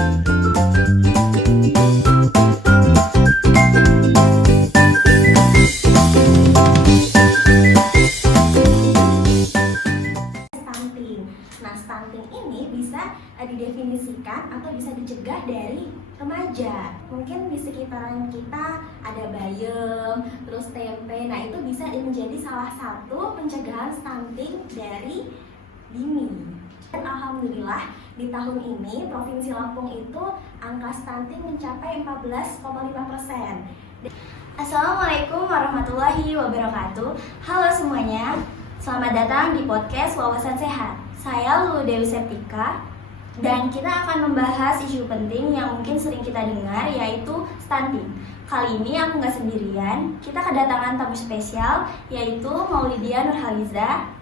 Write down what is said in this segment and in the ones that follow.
Nah, stunting ini bisa didefinisikan atau bisa dicegah dari remaja. Mungkin di sekitaran kita ada bayam, terus tempe. Nah, itu bisa menjadi salah satu pencegahan stunting dari dini. Dan alhamdulillah di tahun ini Provinsi Lampung itu angka stunting mencapai 14,5%. Assalamualaikum warahmatullahi wabarakatuh. Halo semuanya, selamat datang di podcast Wawasan Sehat. Saya Lulu Dewi Septika dan kita akan membahas isu penting yang mungkin sering kita dengar, yaitu stunting. Kali ini aku nggak sendirian, kita kedatangan tamu spesial yaitu Maulidia Nurhaliza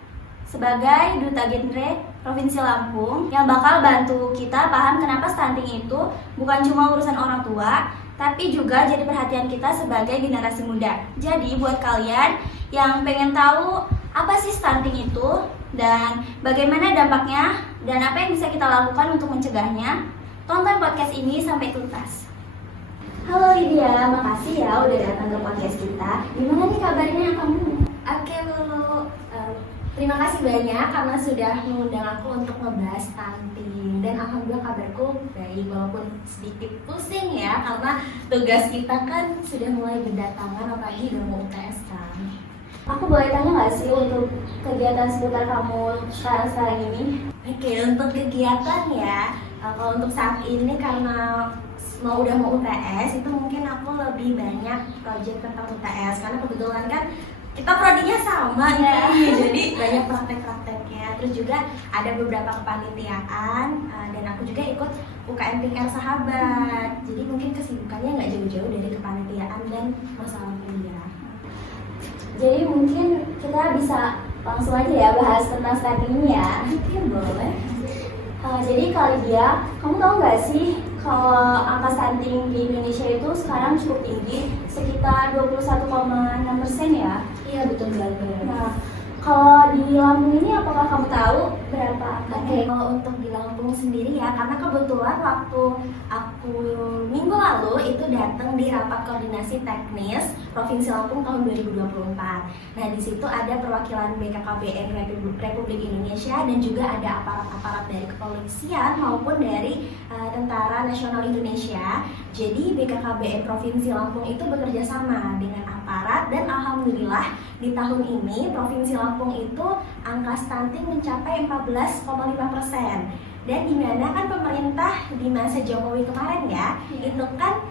sebagai Duta Genre Provinsi Lampung yang bakal bantu kita paham kenapa stunting itu bukan cuma urusan orang tua, tapi juga jadi perhatian kita sebagai generasi muda. Jadi buat kalian yang pengen tahu apa sih stunting itu dan bagaimana dampaknya dan apa yang bisa kita lakukan untuk mencegahnya, tonton podcast ini sampai tuntas. Halo Lydia, makasih ya udah datang ke podcast kita. Gimana nih kabarnya kamu? Oke Lulu, terima kasih banyak karena sudah mengundang aku untuk ngebahas stunting. Dan alhamdulillah kabarku baik, walaupun sedikit pusing ya karena tugas kita kan sudah mulai berdatangan, apalagi udah mau UTS kan. Aku boleh tanya nggak sih untuk kegiatan seputar kamu sekarang ini? Oke, untuk kegiatan ya, kalau untuk saat ini karena udah mau UTS, itu mungkin aku lebih banyak project tentang UTS karena kebetulan kan kita prodinya sama ya, jadi banyak praktek-prakteknya. Terus juga ada beberapa kepanitiaan dan aku juga ikut UKM PR Sahabat. Jadi mungkin kesibukannya nggak jauh-jauh dari kepanitiaan dan masalah kuliah. Jadi mungkin kita bisa langsung aja ya bahas tentang stunting ini ya. Mungkin boleh. Jadi Lydia, kamu tahu nggak sih kalau angka stunting di Indonesia itu sekarang cukup tinggi, sekitar 21,6% ya? Iya betul banget. Nah, kalau di Lampung ini apakah kamu tahu berapa? Oke, kalau untuk di Lampung sendiri ya, karena kebetulan waktu aku minggu lalu itu datang di rapat koordinasi teknis Provinsi Lampung tahun 2024. Nah, di situ ada perwakilan BKKBN Republik Indonesia dan juga ada aparat-aparat dari kepolisian maupun dari Tentara Nasional Indonesia. Jadi BKKBN Provinsi Lampung itu bekerja sama dengan aparat dan alhamdulillah di tahun ini Provinsi Lampung itu angka stunting mencapai 14,5%. Dan dimana kan pemerintah di masa Jokowi kemarin ya, itu kan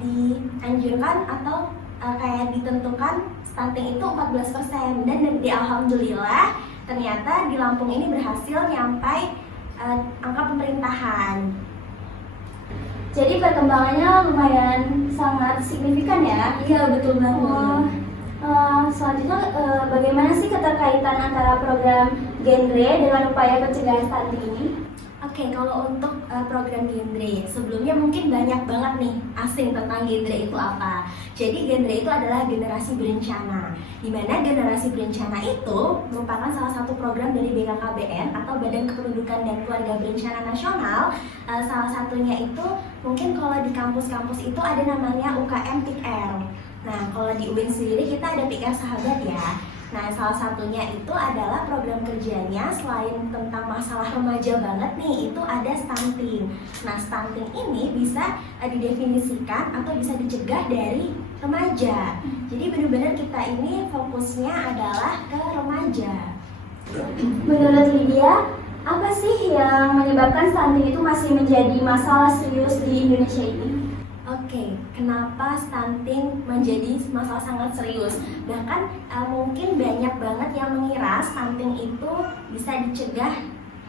dianjurkan atau kayak ditentukan stunting itu 14%. Dan di alhamdulillah ternyata di Lampung ini berhasil nyampai angka pemerintahan. Jadi perkembangannya lumayan sangat signifikan ya. Iya betul banget. Selanjutnya bagaimana sih keterkaitan antara program genre dengan upaya pencegahan stunting ini? Oke, kalau untuk program genre, sebelumnya mungkin banyak banget nih asing tentang genre itu apa. Jadi genre itu adalah generasi berencana, di mana generasi berencana itu merupakan salah satu program dari BKKBN atau Badan Kependudukan dan Keluarga Berencana Nasional. Salah satunya itu mungkin kalau di kampus-kampus itu ada namanya UKM PR. Nah, kalau di UIN sendiri kita ada PR Sahabat ya. Nah, salah satunya itu adalah program kerjanya selain tentang masalah remaja banget nih, itu ada stunting. Nah, stunting ini bisa didefinisikan atau bisa dicegah dari remaja. Jadi benar-benar kita ini fokusnya adalah ke remaja. Menurut Lydia, apa sih yang menyebabkan stunting itu masih menjadi masalah serius di Indonesia ini? Oke, kenapa stunting menjadi masalah sangat serius? Bahkan mungkin banyak banget yang mengira stunting itu bisa dicegah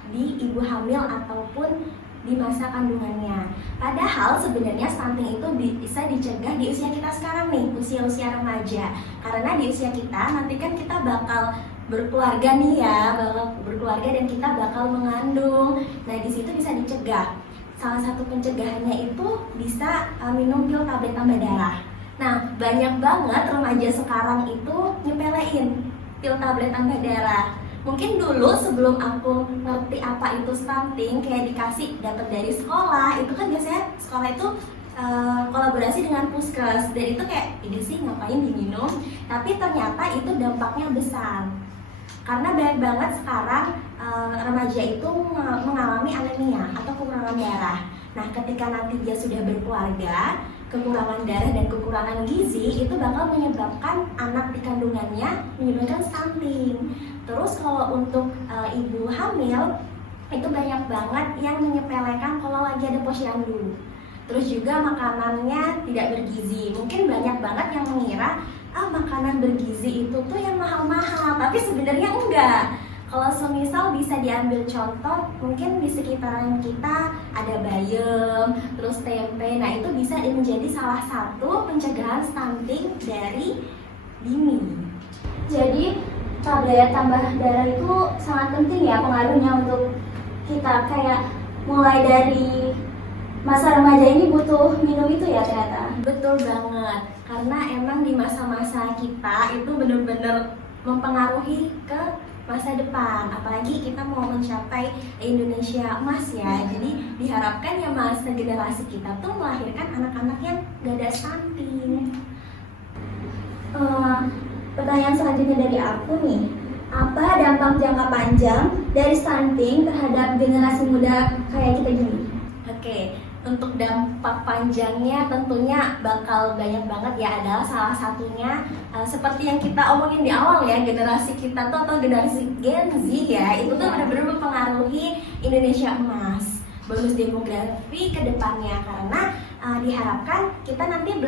di ibu hamil ataupun di masa kandungannya. Padahal sebenarnya stunting itu bisa dicegah di usia kita sekarang nih, usia-usia remaja. Karena di usia kita nanti kan kita bakal berkeluarga nih ya, bakal berkeluarga dan kita bakal mengandung. Nah, di situ bisa dicegah. Salah satu pencegahannya itu bisa minum pil tablet tambah darah. Nah, banyak banget remaja sekarang itu nyepelein pil tablet tambah darah. Mungkin dulu sebelum aku ngerti apa itu stunting, kayak dikasih dapat dari sekolah, itu kan biasanya sekolah itu kolaborasi dengan puskes, dan itu kayak ini sih ngapain diminum, tapi ternyata itu dampaknya besar karena banyak banget sekarang remaja itu mengalami anemia atau kekurangan darah. Nah, ketika nanti dia sudah berkeluarga, kekurangan darah dan kekurangan gizi itu bakal menyebabkan anak di kandungannya menyebabkan stunting. Terus kalau untuk ibu hamil itu banyak banget yang menyepelekan kalau lagi ada posyandu. Terus juga makanannya tidak bergizi. Mungkin banyak banget yang mengira makanan bergizi itu tuh yang mahal-mahal, tapi sebenarnya enggak. Kalau semisal bisa diambil contoh, mungkin di sekitaran kita ada bayam, terus tempe. Nah, itu bisa menjadi salah satu pencegahan stunting dari dini. Jadi tablet tambah darah itu sangat penting ya pengaruhnya untuk kita, kayak mulai dari masa remaja ini butuh minum itu ya ternyata. Betul banget, karena emang di masa-masa kita itu benar-benar mempengaruhi ke masa depan, apalagi kita mau mencapai Indonesia emas ya. Jadi diharapkan ya masa generasi kita tuh melahirkan anak-anak yang gak ada stunting. Pertanyaan selanjutnya dari aku nih, apa dampak jangka panjang dari stunting terhadap generasi muda kayak kita gini? Oke, untuk dampak panjangnya tentunya bakal banyak banget ya. Adalah salah satunya seperti yang kita omongin di awal ya, generasi kita tuh atau generasi Gen Z ya, itu tuh benar-benar mempengaruhi Indonesia emas, bonus demografi ke depannya, karena diharapkan kita nanti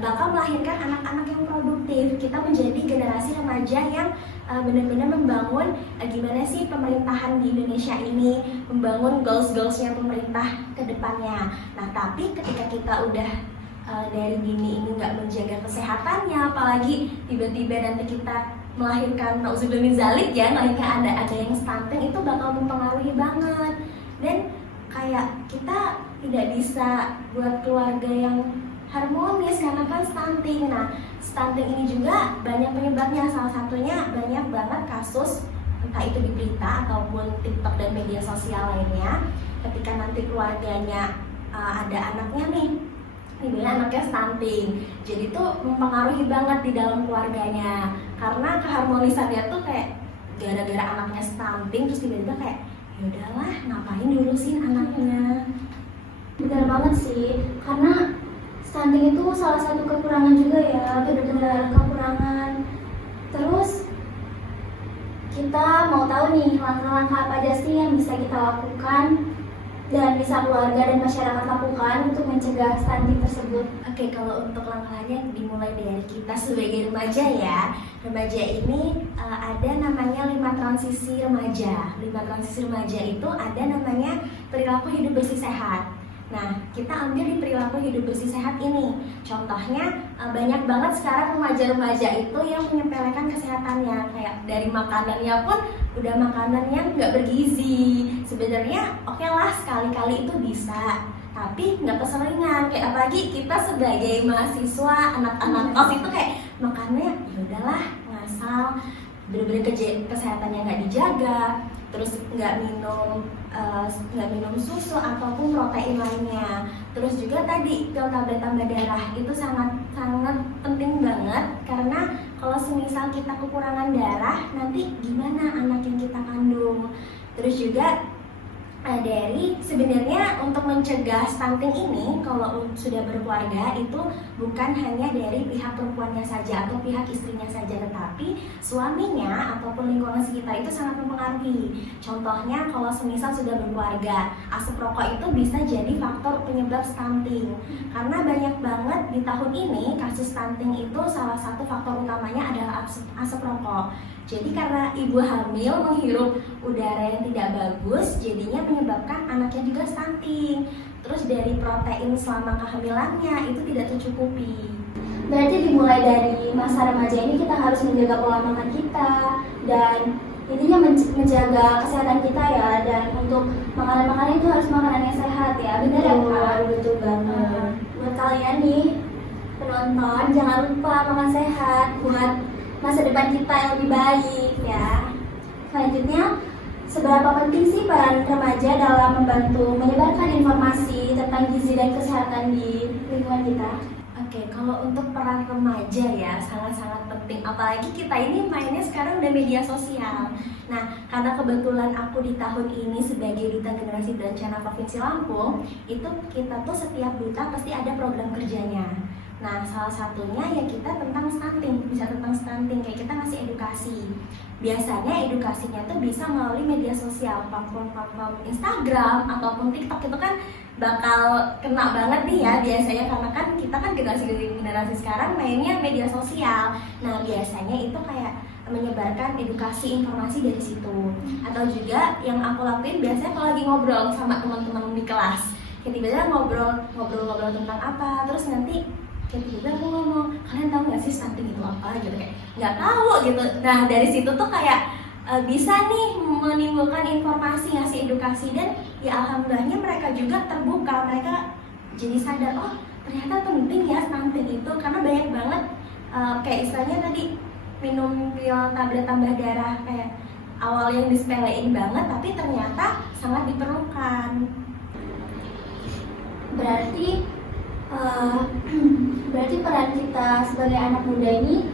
bakal melahirkan anak-anak yang produktif. Kita menjadi generasi remaja yang benar-benar membangun gimana sih pemerintahan di Indonesia ini, membangun goals-goalsnya pemerintah ke depannya. Nah, tapi ketika kita udah dari dini ini nggak menjaga kesehatannya, apalagi tiba-tiba nanti kita melahirkan nauzubillah min zalik ya, melahirkan ada yang stunting, itu bakal mempengaruhi banget. Dan kayak kita tidak bisa buat keluarga yang harmonis karena kan stunting. Nah, stunting ini juga banyak penyebabnya, salah satunya banyak banget kasus entah itu di berita ataupun TikTok dan media sosial lainnya, ketika nanti keluarganya ada anaknya nih, anaknya stunting, jadi tuh mempengaruhi banget di dalam keluarganya, karena keharmonisannya tuh kayak gara-gara anaknya stunting terus tiba-tiba kayak ya udahlah ngapain diurusin anaknya. Benar banget sih, karena stunting itu salah satu kekurangan juga ya, benar-benar kekurangan. Terus kita mau tahu nih langkah-langkah apa aja sih yang bisa kita lakukan dan bisa keluarga dan masyarakat lakukan untuk mencegah stunting tersebut. Oke, kalau untuk langkahnya dimulai dari kita sebagai remaja ya. Remaja ini ada namanya 5 transisi remaja. 5 transisi remaja itu ada namanya perilaku hidup bersih sehat. Nah, kita ambil di perilaku hidup bersih sehat ini. Contohnya banyak banget sekarang remaja-remaja itu yang menyepelekan kesehatannya. Kayak dari makanannya pun udah makanan yang nggak bergizi. Sebenarnya oke lah sekali-kali itu bisa, tapi nggak keseringan. Kayak apalagi kita sebagai mahasiswa, anak-anak kos itu kayak makannya ya udahlah ngasal, bener-bener kesehatannya nggak dijaga, terus nggak minum susu ataupun protein lainnya. Terus juga tadi pil tablet tambah darah itu sangat penting banget, karena kalau semisal kita kekurangan darah nanti gimana anak yang kita kandung. Terus juga dari sebenarnya untuk mencegah stunting ini, kalau sudah berkeluarga itu bukan hanya dari pihak perempuannya saja atau pihak istrinya saja, tetapi suaminya ataupun lingkungan sekitar itu sangat mempengaruhi. Contohnya kalau semisal sudah berkeluarga, asap rokok itu bisa jadi faktor penyebab stunting, karena banyak banget di tahun ini kasus stunting itu salah satu faktor utamanya adalah asap rokok. Jadi karena ibu hamil menghirup udara yang tidak bagus, jadinya menyebabkan anaknya juga stunting. Terus dari protein selama kehamilannya itu tidak tercukupi. Berarti dimulai dari masa remaja ini kita harus menjaga pola makan kita dan intinya menjaga kesehatan kita ya. Dan untuk makanan-makanan itu harus makanan yang sehat ya, benar ya Kak? Betul banget. Buat kalian nih penonton, jangan lupa makan sehat buat masa depan kita yang lebih baik ya. Selanjutnya, seberapa penting sih peran remaja dalam membantu menyebarkan informasi tentang gizi dan kesehatan di lingkungan kita? Oke, kalau untuk peran remaja ya sangat-sangat penting. Apalagi kita ini mainnya sekarang udah media sosial. Nah, karena kebetulan aku di tahun ini sebagai Duta Generasi Berencana Provinsi Lampung, itu kita tuh setiap duta pasti ada program kerjanya. Nah, salah satunya ya kita tentang stunting, bisa tentang stunting, kayak kita ngasih edukasi. Biasanya edukasinya tuh bisa melalui media sosial, platform Instagram ataupun TikTok itu kan bakal kena banget nih ya biasanya, karena kan kita kan generasi sekarang mainnya media sosial. Nah, biasanya itu kayak menyebarkan edukasi informasi dari situ. Atau juga yang aku lakuin biasanya kalau lagi ngobrol sama teman-teman di kelas, kayak tiba-tiba ngobrol tentang apa, terus nanti kayak tiba-tiba aku ngomong, kalian tahu nggak sih stunting itu apa gitu, kayak nggak tahu gitu. Nah, dari situ tuh kayak bisa nih menimbulkan informasi, ngasih edukasi, dan ya alhamdulillahnya mereka juga terbuka, mereka jadi sadar, oh ternyata penting ya stunting itu, karena banyak banget kayak istilahnya tadi minum pil tablet tambah darah, kayak awal yang disepelein banget tapi ternyata sangat diperlukan. Berarti peran kita sebagai anak muda ini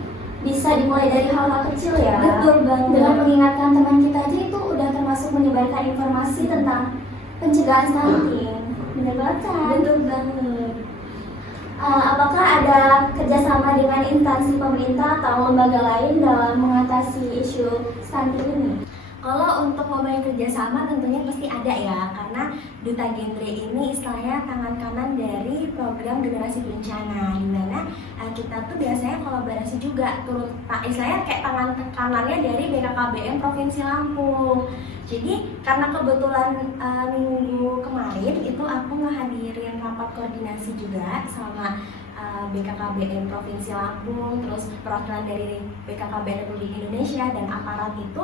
bisa dimulai dari hal-hal kecil ya. Betul banget. Dengan mengingatkan teman kita aja itu udah termasuk menyebarkan informasi tentang pencegahan stunting. Benar banget kan? Betul banget. Apakah ada kerjasama dengan instansi pemerintah atau lembaga lain dalam mengatasi isu stunting ini? Kalau untuk ngomongin kerjasama tentunya pasti ada ya, karena Duta Genre ini istilahnya tangan kanan dari program Generasi Berencana, dimana kita tuh biasanya kolaborasi juga, istilahnya kayak tangan kanannya dari BKKBN Provinsi Lampung. Jadi karena kebetulan minggu kemarin itu aku ngehadirin rapat koordinasi juga sama BKKBN Provinsi Lampung, terus perwakilan dari BKKBN Republik Indonesia dan aparat itu.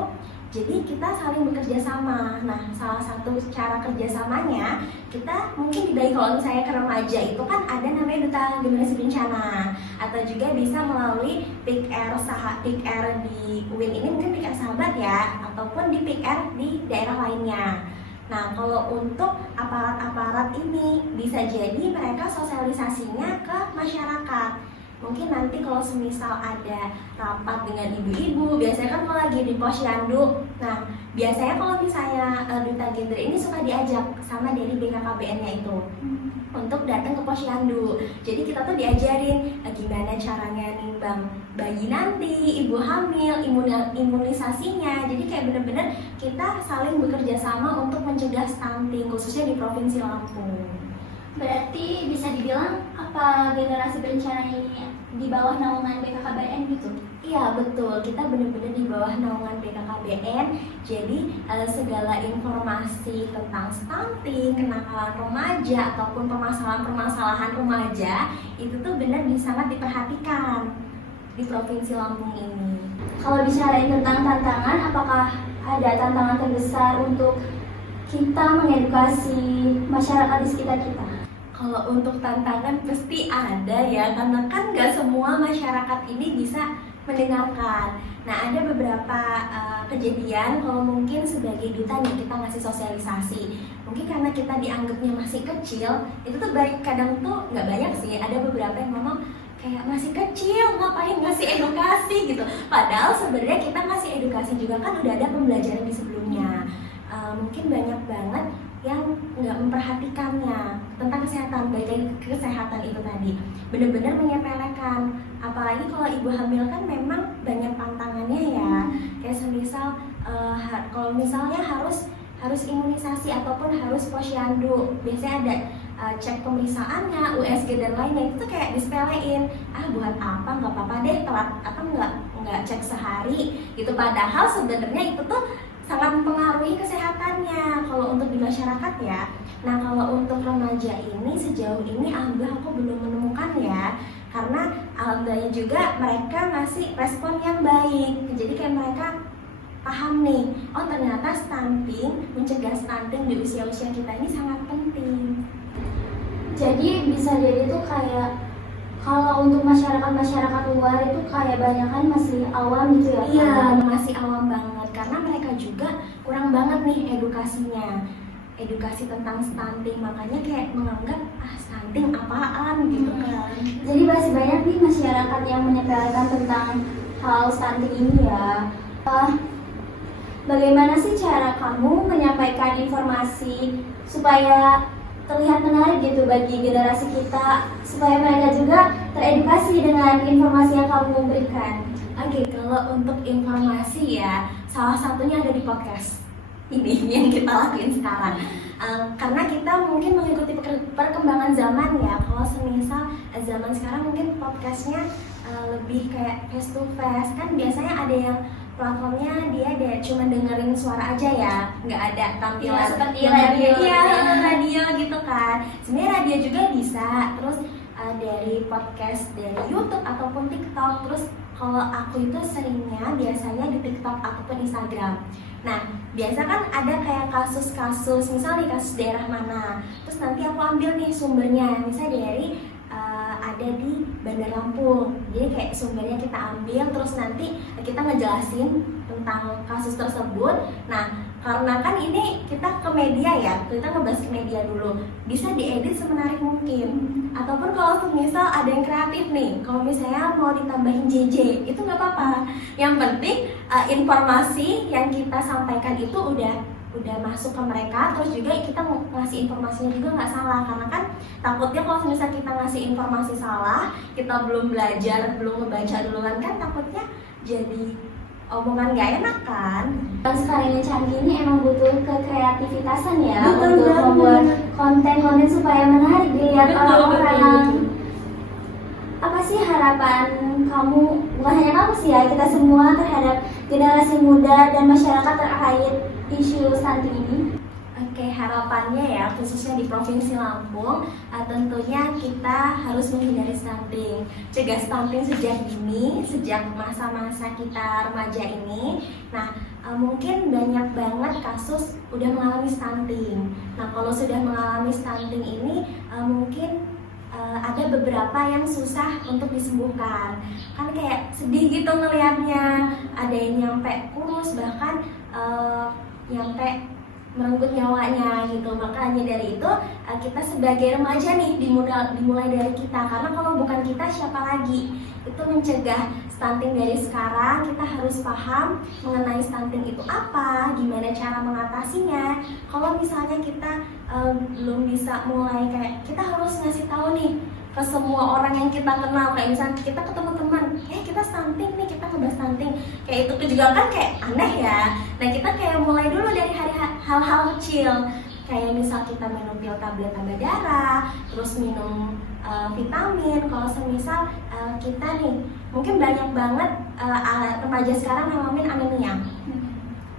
Jadi kita saling bekerja sama. Nah, salah satu cara kerjasamanya kita mungkin dibagi, kalau misalnya ke remaja itu kan ada namanya Duta Generasi Berencana, atau juga bisa melalui PIK-R di UIN ini, mungkin PIK-R Sahabat ya, ataupun di PIK-R di daerah lainnya. Nah, kalau untuk aparat-aparat ini bisa jadi mereka sosialisasinya ke masyarakat. Mungkin nanti kalau semisal ada rapat dengan ibu-ibu, biasanya kan kalau lagi di posyandu. Nah, biasanya kalau misalnya Duta Genre ini suka diajak sama dari BKKBN-nya itu untuk datang ke posyandu. Jadi kita tuh diajarin gimana caranya nimbang bayi nanti, ibu hamil, imunisasinya. Jadi kayak bener-bener kita saling bekerja sama untuk mencegah stunting, khususnya di Provinsi Lampung. Berarti bisa dibilang apa Generasi Berencana ini di bawah naungan BKKBN gitu? Iya betul, kita benar-benar di bawah naungan BKKBN. Jadi segala informasi tentang stunting, kenakalan remaja ataupun permasalahan remaja itu tuh benar sangat diperhatikan di Provinsi Lampung ini. Kalau bicarain tentang tantangan, apakah ada tantangan terbesar untuk kita mengedukasi masyarakat di sekitar kita? Kalau untuk tantangan pasti ada ya, karena kan nggak semua masyarakat ini bisa mendengarkan. Nah, ada beberapa kejadian kalau mungkin sebagai duta nih kita ngasih sosialisasi. Mungkin karena kita dianggapnya masih kecil, itu tuh kadang tuh nggak banyak sih. Ada beberapa yang ngomong kayak masih kecil, ngapain ngasih edukasi gitu. Padahal sebenarnya kita ngasih edukasi juga kan udah ada pembelajaran di sebelumnya. Mungkin banyak banget yang nggak memperhatikannya tentang kesehatan, baik dari kesehatan itu tadi benar-benar menyepelekan. Apalagi kalau ibu hamil kan memang banyak pantangannya ya, kayak semisal kalau misalnya harus imunisasi ataupun harus posyandu, biasanya ada cek pemeriksaannya, USG dan lainnya, itu kayak disepelein, buat apa, nggak apa-apa deh telat apa nggak cek sehari gitu. Padahal sebenarnya itu tuh sangat mempengaruhi kesehatannya kalau untuk di masyarakat ya. Nah, kalau untuk remaja ini sejauh ini alhamdulillah aku belum menemukan ya, karena alhamdulillah juga mereka masih respon yang baik. Jadi kayak mereka paham nih, oh ternyata stunting, mencegah stunting di usia-usia kita ini sangat penting. Jadi bisa jadi tuh kayak Kalau untuk masyarakat luar itu kayak banyak kan masih awam gitu ya, Iya, Kak? masih awam banget karena mereka juga kurang banget nih edukasinya. Edukasi tentang stunting, makanya kayak menganggap stunting apaan gitu kan. Jadi masih banyak nih masyarakat yang menyepelekan tentang hal stunting ini ya. Bagaimana sih cara kamu menyampaikan informasi supaya terlihat menarik gitu bagi generasi kita, supaya mereka juga teredukasi dengan informasi yang kamu berikan? Oke, kalau untuk informasi ya, salah satunya ada di podcast ini yang kita lakuin sekarang. Karena kita mungkin mengikuti perkembangan zaman ya. Kalau semisal zaman sekarang mungkin podcastnya lebih kayak face to face. Kan biasanya ada yang platformnya dia cuma dengerin suara aja ya, nggak ada tampilan Ya, seperti yang radio iya, gitu ya. radio gitu kan. Sebenarnya radio juga bisa. Terus dari podcast dari YouTube ataupun TikTok. Terus kalau aku itu seringnya biasanya di TikTok ataupun Instagram. Nah, biasa kan ada kayak kasus-kasus, misalnya kasus daerah mana, terus nanti aku ambil nih sumbernya, misalnya dari ada di Bandar Lampung. Jadi kayak sumbernya kita ambil, terus nanti kita ngejelasin tentang kasus tersebut. Nah, karena kan ini kita ke media ya, kita ngebahas ke media dulu, bisa diedit semenarik mungkin. Ataupun kalau misal ada yang kreatif nih, kalau misalnya mau ditambahin JJ, itu nggak apa-apa. Yang penting informasi yang kita sampaikan itu udah masuk ke mereka, terus juga kita ngasih informasinya juga nggak salah, karena kan takutnya kalau misalnya kita ngasih informasi salah, kita belum belajar, belum membaca duluan kan takutnya jadi omongan nggak enak kan. Dan sekarang yang canggih ini emang butuh kekreativitasan ya. Betul untuk banget. membuat konten-konten supaya menarik dilihat Betul, orang-orang. betul. Apa sih harapan kamu, bukan hanya kamu sih ya, kita semua terhadap generasi muda dan masyarakat terkait isu stunting ini? Oke, harapannya ya khususnya di Provinsi Lampung, tentunya kita harus menghindari stunting, cegah stunting sejak dini, sejak masa-masa kita remaja ini. Nah, mungkin banyak banget kasus udah mengalami stunting. Nah, kalau sudah mengalami stunting ini mungkin ada beberapa yang susah untuk disembuhkan. Kan kayak sedih gitu ngelihatnya, ada yang nyampe kurus, bahkan nyampe merenggut nyawanya gitu. Makanya dari itu kita sebagai remaja nih dimulai dari kita, karena kalau bukan kita siapa lagi. Itu mencegah stunting dari sekarang. Kita harus paham mengenai stunting itu apa, gimana cara mengatasinya. Kalau misalnya kita belum bisa mulai, kayak kita harus ngasih tahu nih ke semua orang yang kita kenal. Kayak misalnya kita ketemu teman, kita stunting nih, kita ngebahas stunting, kayak itu juga kan kayak aneh ya. Nah, kita kayak mulai dulu dari hal-hal kecil, kayak misal kita minum pil tablet tambah darah, terus minum vitamin. Kalau semisal kita nih, mungkin banyak banget remaja sekarang ngalamin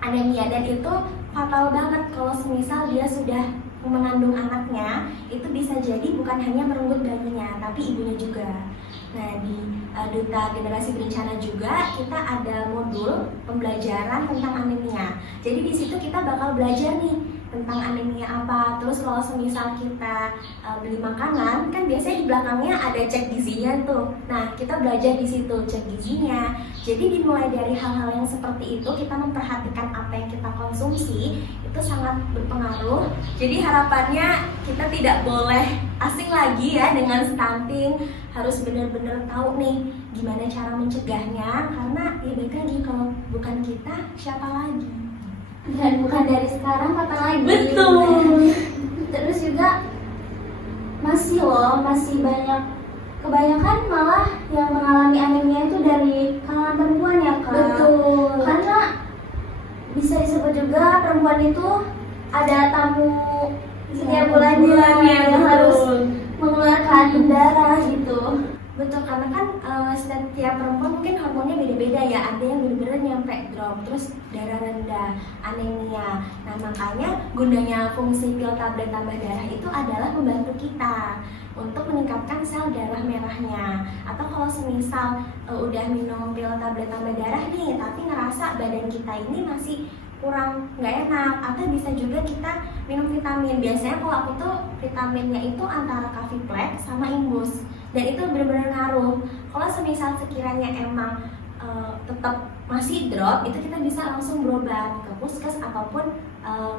anemia, dan itu fatal banget kalau semisal dia sudah mengandung anaknya. Itu bisa jadi bukan hanya merenggut bayinya, tapi ibunya juga. Nah, di Duta Generasi Berencana juga kita ada modul pembelajaran tentang anemia. Jadi di situ kita bakal belajar nih tentang anemia apa. Terus kalau semisal kita beli makanan, kan biasanya di belakangnya ada cek gizinya tuh. Nah, kita belajar di situ cek gizinya. Jadi dimulai dari hal-hal yang seperti itu, kita memperhatikan apa yang kita konsumsi, itu sangat berpengaruh. Jadi harapannya kita tidak boleh asing lagi ya dengan stunting, harus benar-benar tahu nih gimana cara mencegahnya, karena ya baik lagi, kalau bukan kita siapa lagi. Dan bukan dari sekarang, kapan lagi? Betul. Terus juga masih banyak, kebanyakan malah yang mengalami anemia itu dari kalangan perempuan ya, Kak. Betul. Karena bisa disebut juga perempuan itu ada tamu setiap bulannya yang harus mengeluarkan darah gitu. Betul, karena kan setiap perempuan mungkin hormonnya beda-beda ya. Ada yang benar-benar nyampe drop, terus darah rendah, anemia. Nah, makanya gunanya fungsi pil tablet tambah darah itu adalah membantu kita untuk meningkatkan sel darah merahnya. Atau kalau semisal udah minum pil tablet tambah darah nih, tapi ngerasa badan kita ini masih kurang nggak enak, atau bisa juga kita minum vitamin. Biasanya kalau aku tuh vitaminnya itu antara Kaviplex sama Imbus. dan itu benar-benar ngaruh. Kalau semisal sekiranya emang tetap masih drop, itu kita bisa langsung berobat ke puskes ataupun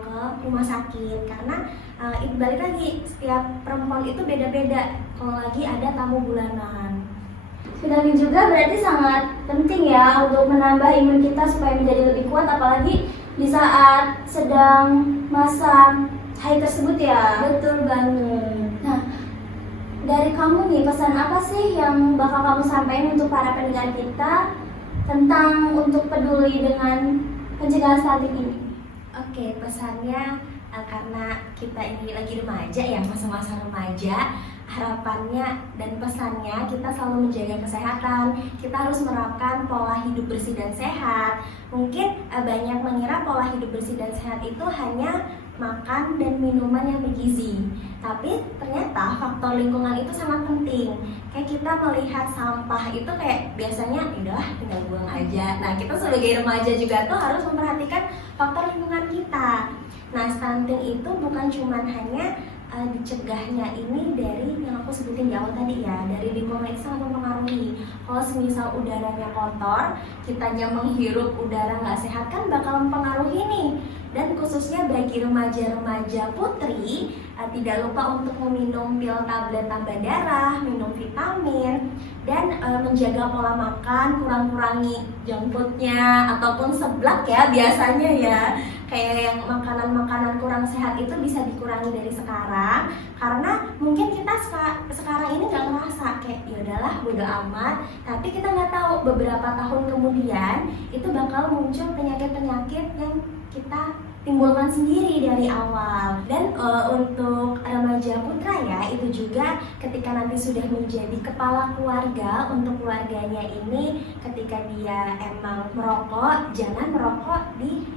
ke rumah sakit, karena itu balik lagi, setiap perempuan itu beda-beda kalau lagi ada tamu bulanan. Vitamin juga berarti sangat penting ya untuk menambah imun kita supaya menjadi lebih kuat, apalagi di saat sedang masa haid tersebut ya. Betul banget. Nah, dari kamu nih, pesan apa sih yang bakal kamu sampaikan untuk para pendengar kita tentang untuk peduli dengan pencegahan stunting ini? Oke, pesannya karena kita ini lagi remaja ya, masa-masa remaja, harapannya dan pesannya kita selalu menjaga kesehatan. Kita harus menerapkan pola hidup bersih dan sehat. Mungkin banyak mengira pola hidup bersih dan sehat itu hanya makan dan minuman yang bergizi, tapi ternyata faktor lingkungan itu sangat penting. Kayak kita melihat sampah itu kayak biasanya udah tinggal buang aja. Nah, kita sebagai remaja juga tuh harus memperhatikan faktor lingkungan kita. Nah, stunting itu bukan cuma hanya dicegahnya ini dari yang aku sebutin di awal tadi ya, dari lingkungan itu sangat mempengaruhi. Kalau semisal udaranya kotor, kitanya menghirup udara nggak sehat kan bakal mempengaruhi nih. Dan khususnya bagi remaja-remaja putri, tidak lupa untuk meminum pil tablet tambah darah, minum vitamin, dan menjaga pola makan, kurang-kurangi junk foodnya ataupun seblak ya biasanya ya. Kayak yang makanan-makanan kurang sehat itu bisa dikurangi dari sekarang, karena mungkin kita sekarang ini nggak ngerasa kayak ya udahlah bodo amat, tapi kita nggak tahu beberapa tahun kemudian itu bakal muncul penyakit-penyakit yang kita timbulkan sendiri dari awal. Dan untuk remaja putra ya, itu juga ketika nanti sudah menjadi kepala keluarga, untuk keluarganya ini ketika dia emang merokok, jangan merokok di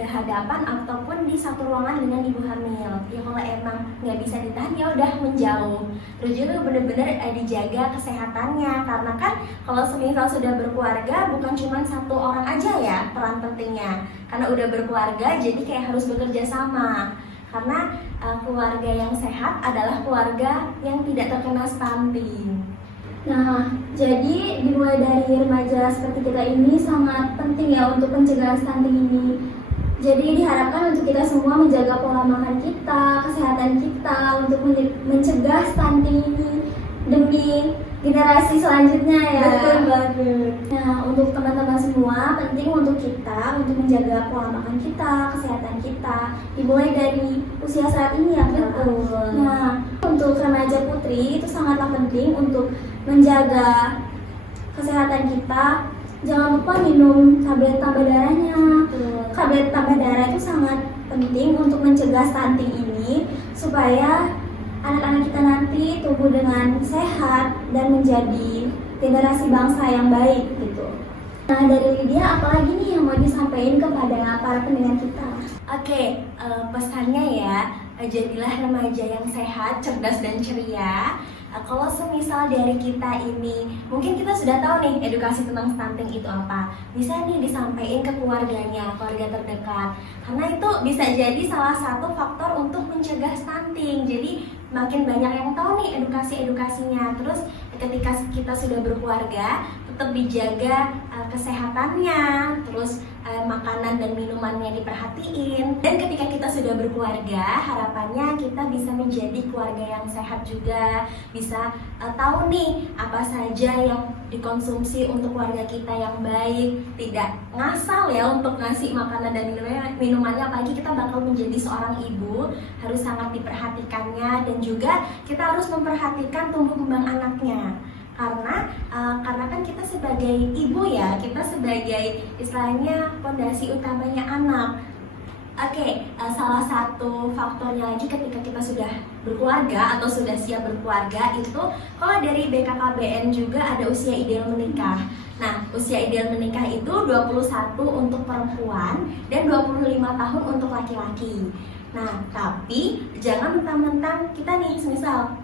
hadapan ataupun di satu ruangan dengan ibu hamil. Ya kalau emang nggak bisa ditahan ya udah menjauh. Terus juga bener-bener dijaga kesehatannya, karena kan kalau semisal sudah berkeluarga bukan cuma satu orang aja ya peran pentingnya. Karena udah berkeluarga jadi kayak harus bekerja sama. Karena keluarga yang sehat adalah keluarga yang tidak terkena stunting. Nah, jadi dimulai dari remaja seperti kita ini sangat penting ya untuk pencegahan stunting ini. Jadi diharapkan untuk kita semua menjaga pola makan kita, kesehatan kita untuk mencegah stunting ini demi generasi selanjutnya ya. Betul banget. Nah, untuk teman-teman semua penting untuk kita untuk menjaga pola makan kita, kesehatan kita dimulai dari usia saat ini ya. Betul. Nah, untuk remaja putri itu sangatlah penting untuk menjaga kesehatan kita. Jangan lupa minum tablet tambah darahnya. Tablet tambah darah itu sangat penting untuk mencegah stunting ini supaya anak-anak kita nanti tumbuh dengan sehat dan menjadi generasi bangsa yang baik gitu. Nah, dari Lydia apalagi nih yang mau disampaikan kepada para pendengar kita? Oke, pesannya ya, jadilah remaja yang sehat, cerdas dan ceria. Kalau semisal dari kita ini, mungkin kita sudah tahu nih edukasi tentang stunting itu apa, bisa nih disampaikan ke keluarganya, keluarga terdekat, karena itu bisa jadi salah satu faktor untuk mencegah stunting. Jadi makin banyak yang tahu nih edukasinya. Terus ketika kita sudah berkeluarga, tetap dijaga kesehatannya, terus makanan dan minumannya diperhatiin. Dan ketika kita sudah berkeluarga, harapannya kita bisa menjadi keluarga yang sehat juga, bisa tahu nih apa saja yang dikonsumsi untuk keluarga kita yang baik, tidak ngasal ya untuk ngasih makanan dan minumannya. Apalagi kita bakal menjadi seorang ibu, harus sangat diperhatikannya, dan juga kita harus memperhatikan tumbuh kembang anaknya. Karena kan kita sebagai ibu ya, kita sebagai istilahnya fondasi utamanya anak. Oke, salah satu faktornya lagi ketika kita sudah berkeluarga atau sudah siap berkeluarga itu, kalau dari BKKBN juga ada usia ideal menikah. Nah, usia ideal menikah itu 21 untuk perempuan dan 25 tahun untuk laki-laki. Nah, tapi jangan mentang-mentang kita nih, misal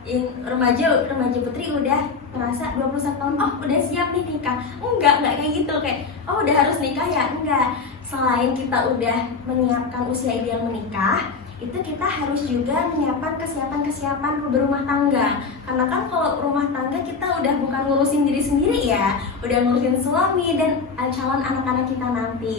remaja putri udah merasa 21 tahun, oh udah siap nih nikah. Enggak kayak gitu, kayak oh udah harus nikah ya, enggak. Selain kita udah menyiapkan usia ideal menikah, itu kita harus juga menyiapkan kesiapan berumah tangga. Karena kan kalau rumah tangga kita udah bukan ngurusin diri sendiri ya, udah ngurusin suami dan calon anak-anak kita nanti.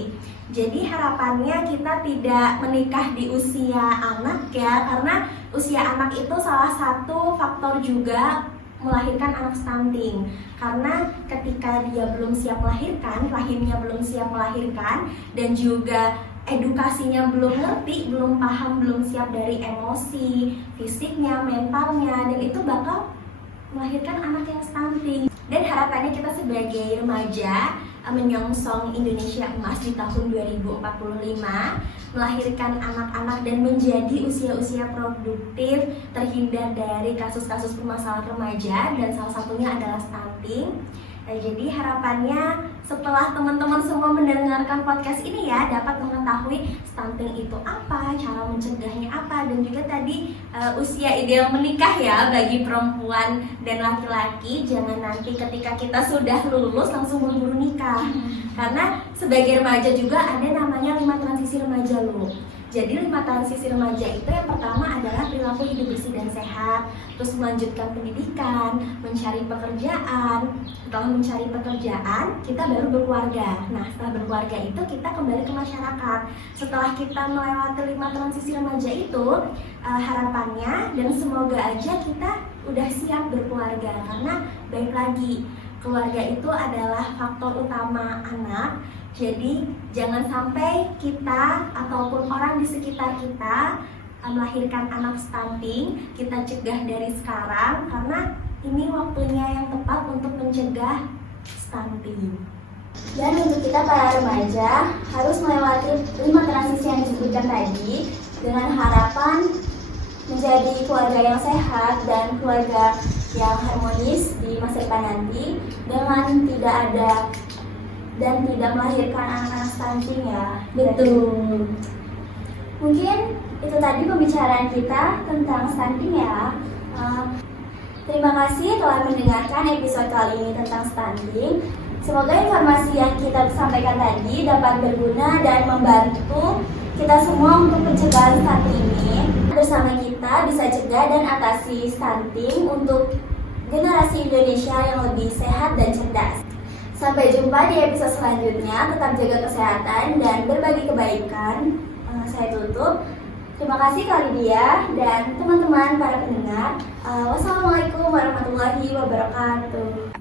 Jadi harapannya kita tidak menikah di usia anak ya, karena usia anak itu salah satu faktor juga melahirkan anak stunting. Karena ketika dia belum siap melahirkan, rahimnya belum siap melahirkan, dan juga edukasinya belum ngerti, belum paham, belum siap dari emosi, fisiknya, mentalnya, dan itu bakal melahirkan anak yang stunting. Dan harapannya kita sebagai remaja menyongsong Indonesia Emas di tahun 2045, melahirkan anak-anak dan menjadi usia-usia produktif, terhindar dari kasus-kasus permasalahan remaja, dan salah satunya adalah stunting. Nah, jadi harapannya setelah teman-teman semua mendengarkan podcast ini ya, dapat mengetahui stunting itu apa, cara mencegahnya apa, dan juga tadi usia ideal menikah ya bagi perempuan dan laki-laki. Jangan nanti ketika kita sudah lulus langsung buru-buru nikah. Karena sebagai remaja juga ada namanya 5 transisi remaja loh. Jadi 5 transisi remaja itu yang pertama adalah perilaku hidup bersih dan sehat, terus melanjutkan pendidikan, mencari pekerjaan. Setelah mencari pekerjaan, kita baru berkeluarga. Nah, setelah berkeluarga itu kita kembali ke masyarakat. Setelah kita melewati 5 transisi remaja itu, harapannya dan semoga aja kita udah siap berkeluarga. Karena baik lagi, keluarga itu adalah faktor utama anak. Jadi jangan sampai kita ataupun orang di sekitar kita melahirkan anak stunting. Kita cegah dari sekarang karena ini waktunya yang tepat untuk mencegah stunting. Dan untuk kita para remaja harus melewati 5 transisi yang disebutkan tadi dengan harapan menjadi keluarga yang sehat dan keluarga yang harmonis di masa depan nanti, dengan tidak ada dan tidak melahirkan anak-anak stunting ya. Betul. Mungkin itu tadi pembicaraan kita tentang stunting ya. Terima kasih telah mendengarkan episode kali ini tentang stunting. Semoga informasi yang kita sampaikan tadi dapat berguna dan membantu kita semua untuk pencegahan stunting ini. Bersama kita bisa cegah dan atasi stunting untuk generasi Indonesia yang lebih sehat dan cerdas. Sampai jumpa di episode selanjutnya. Tetap jaga kesehatan dan berbagi kebaikan. Saya tutup. Terima kasih Kak Lydia dan teman-teman para pendengar. Wassalamualaikum warahmatullahi wabarakatuh.